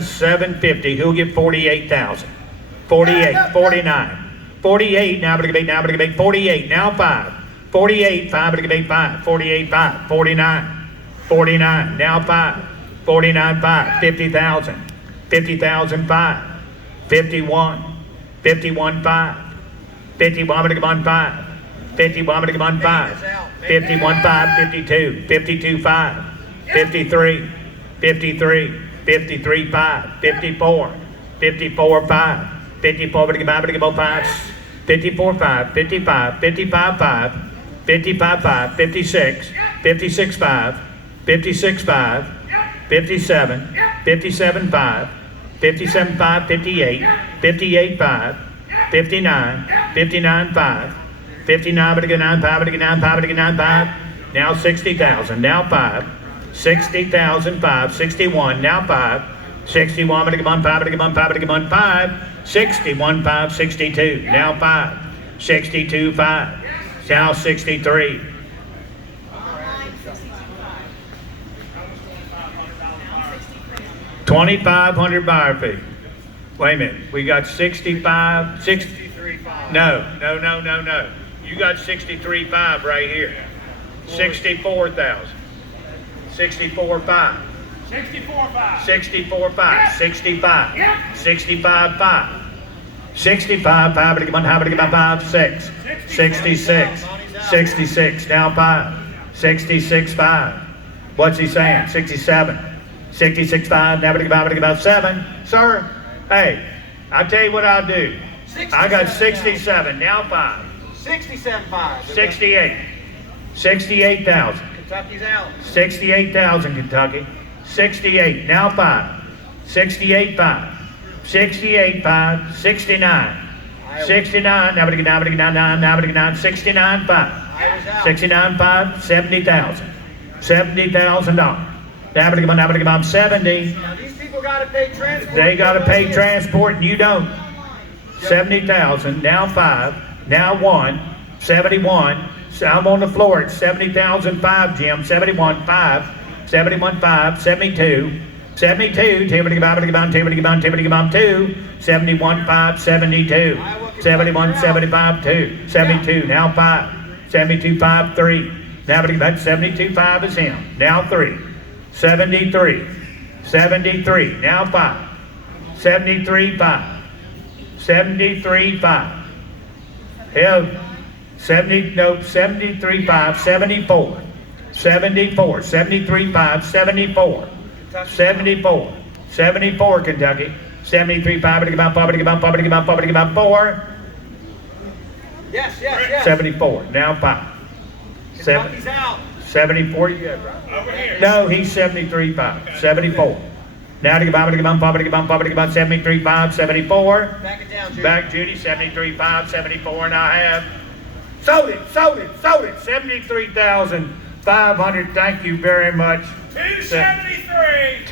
47,750. Who'll get 48,000? 48, 49. 48, now we're going to make 48, now 5. 48, 5, we're going to make 5. 48, 5, 49. 49, now 5. 49, 5, 50,000. 50,000, 5. 51. 51, 5. 51, I'm going to come on 5. 51, I'm going to come on 5. 51, 5, 52. 52, 5. 53. 53. 53, 5. 54. 54, 5. 54, I'm going to come on 5. 54, 5. 55. 55, 5. 55, 5. 56. 56, 5. 56, 5. 57. 57, 5. 57, 5. 58. 58, 5. 59. 59, 5. 59, but again, 9, 5, but again, 9, 5, but again, 9, 5. Now 60,000, now 5. 60,000, 5. 61, now 5. 61, but again, 5, but again, 5, but again, 5. 61, 5, 62, now 5. 62, 5. Now 63. $2,500 buyer fee. Wait a minute. We got 65, 63.5. No. You got 63.5 right here. 64,000. 64.5. 64.5. 64.5. 65. 65.5. 65. 5. But again, 5. 6. 66. 66. Now 5. 66.5. What's he saying? 67. 66.5. Now but about 7. Sir, hey, I'll tell you what I'll do. I got 67. Now 5. 67.5. 68. 68,000. Kentucky's out. 68,000, Kentucky. 68. Now 5. 68, 5. 68, 5. 69. 69. Now but again, 9. 69, 5. 69, 5. 70,000. $70,000. Now but again, 70. Now these people got to pay transport. They got to pay transport and you don't. 70,000, now 5, now 1, 71. So I'm on the floor at 70,005, Jim. 71, 5, 71, 5, 72, 72, 2, 71, 5, 72, 71, 75, 2, 72, now 5, 72, 5, 3. Now but 72, 5 is him. Now 3, 73, 73, now 5, 73, 5. 73, 5. Hell, 73, 5, 74. 74, 73, 5, 74. 74, 74, Kentucky. 73, 5, about 4. Yes. 74, now 5. Kentucky's out. 74, Over here. no, he's 73, 5, 74. Now to about 73, 5, 74. Back it down, Judy. Back Judy, 73, 5, 74, and I have sold it. 73,500. Thank you very much. 273.